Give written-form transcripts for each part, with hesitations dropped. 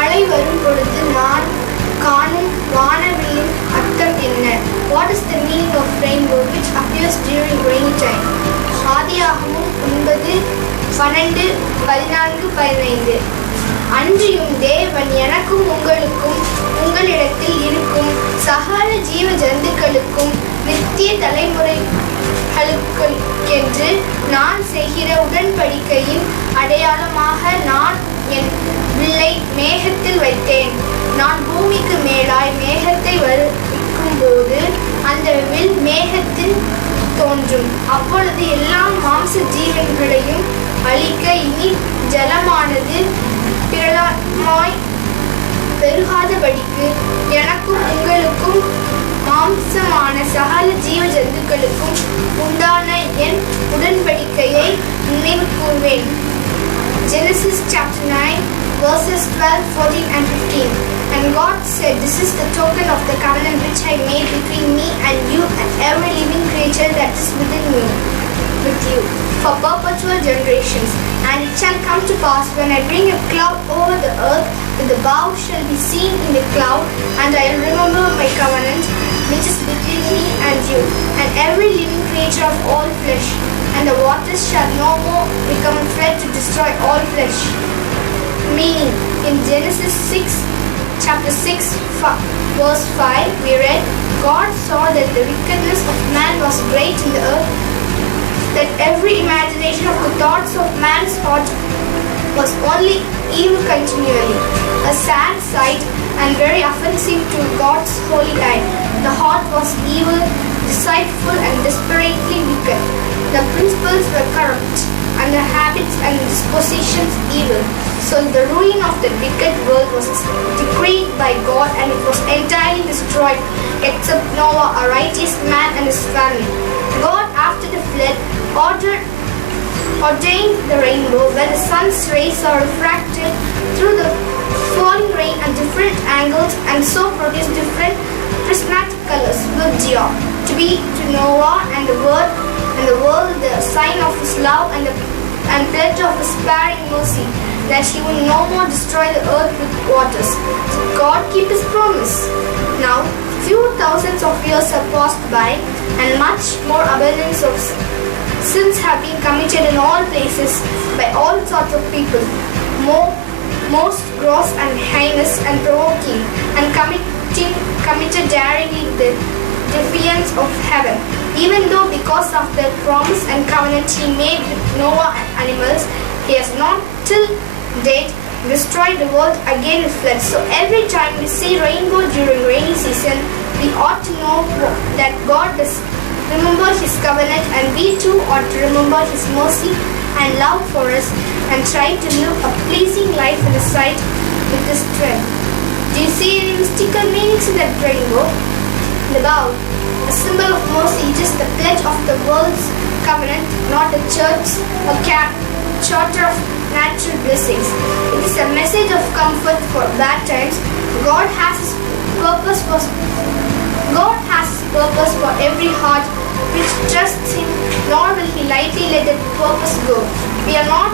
மழை வரும் பொழுது நான் காணும் வானவில்லின் அர்த்தம் என்ன? What is the meaning of rainbow which appears during rainy time? ஆதியாகமம் 9:12-14-15. அன்றியும் தேவன் எனக்கும் உங்களுக்கும் உங்களிடத்தில் இருக்கும் சகல ஜீவ ஜந்துக்களுக்கும் நித்திய தலைமுறைகளுக்கென்று நான் செய்கிற உடன்படிக்கையின் அடையாளமாக நான் என் வில்லை மேகத்தில் வைத்தேன். நான் பூமிக்கு மேலாய் மேகத்தை வருவிக்கும் போது அந்த வில் மேகத்தில் தோன்றும். அப்பொழுது எல்லா மாம்ச ஜீவன்களையும் அழிக்க இனி ஜலமானது பிரளயமாய் பெருகாதபடிக்கு எனக்கும் உங்களுக்கும் மாம்சமான சகல ஜீவ ஜந்துக்களுக்கும் உண்டான என் உடன்படிக்கையை நினைவு கூர்வேன். Genesis chapter 9 verses 12, 14 and 15. And God said, "This is the token of the covenant which I made between me and you and every living creature that is within me, with you, for perpetual generations. And it shall come to pass when I bring a cloud over the earth, that the bow shall be seen in the cloud, and I will remember my covenant, which is between me and you, and every living creature of all flesh. And the waters shall no more become a flood to destroy all flesh." Meaning, in Genesis chapter 6, verse 5, we read, God saw that the wickedness of man was great in the earth, that every imagination of the thoughts of man's heart was only evil continually, a sad sight and very offensive to God's holy eye. The heart was evil, deceitful and desperately wicked. The principles were corrupt, and the habits and dispositions evil. So the ruin of the wicked world was decreed by God, and it was entirely destroyed, except Noah, a righteous man, and his family. God, after the flood, ordained the rainbow, where the sun's rays are refracted through the falling rain at different angles, and so produce different prismatic colors, Virgia, to be to Noah and the world the sign of his love and pledge of his sparing mercy, that he will no more destroy the earth with waters. So God keep his promise. Now, few thousands of years have passed by, and much more abundance of sins have been committed in all places by all sorts of people, most gross and heinous and provoking, and committed daringly the defiance of heaven. Even though because of the promise and covenant he made with Noah and animals, he has not till date destroyed the world again with floods. So every time we see rainbow during rainy season, we ought to know that God does remember his covenant, and we too ought to remember his mercy and love for us, and try to live a pleasing life in his sight with his strength. Do you see any mystical meanings in that rainbow? The bow, a symbol of mercy, it is the pledge of the world's covenant, not the church, a charter of natural blessings. It is a message of comfort for bad times. God has his purpose for every heart which trusts him, nor will he lightly let that purpose go. We are not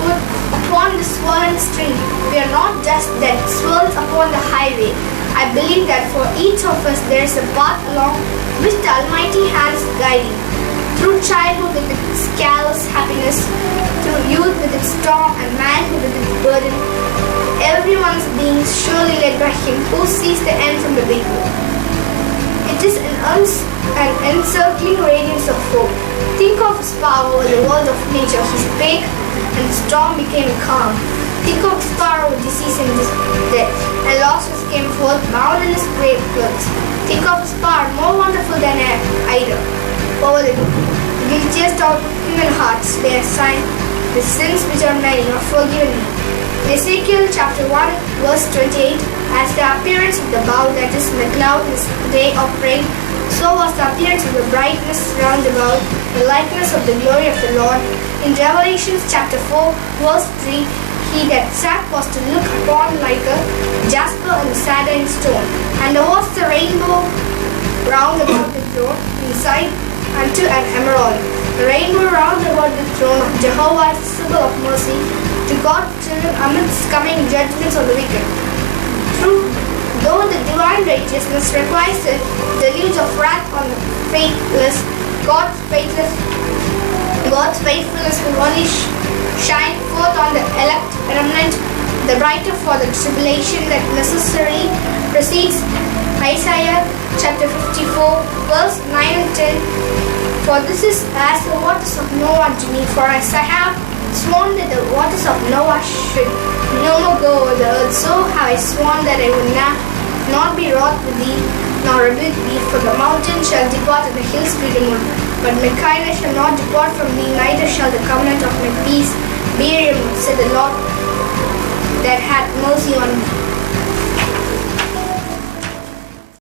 put upon the swollen string. We are not just that swirls upon the highway. I believe that for each of us there is a path along which the Almighty hands guiding. Through childhood with its callous happiness, through youth with its storm, and manhood with its burden, everyone is being surely led by him who sees the end from the beginning. It is an encircling radiance of hope. Think of his power over the world of nature. He spake, and the storm became calm. Think of his power over disease and death, and Lazarus came forth bound in his grave clothes. Think of his power more wonderful than either. Over the guiltiest of human hearts, they assign the sins which are many are forgiven me. Ezekiel chapter 1 verse 28, as the appearance of the bow that is in the cloud is the day of rain, so was the appearance of the brightness round about, the likeness of the glory of the Lord. In Revelation chapter 4 verse 3, he that sat was to look upon like a jasper and sardine stone, and there was the rainbow round about the throne, inside unto an emerald. The rainbow round about the throne of Jehovah is a symbol of mercy, to God's children amidst coming judgments on the wicked. Though the divine righteousness requires a deluge of wrath on the faithless, God's faithfulness will only shine forth on the elect remnant, the brighter for the tribulation that necessarily precedes. Isaiah chapter 54, verse 9 and 10. For this is as the waters of Noah to me, for as I have sworn that the waters of Noah should no more go over the earth, so have I sworn that I will not be wroth with thee, nor rebuke thee, for the mountain shall depart and the hills be removed. But my kindness shall not depart from thee, neither shall the covenant of my peace be removed, said the Lord that had mercy on thee.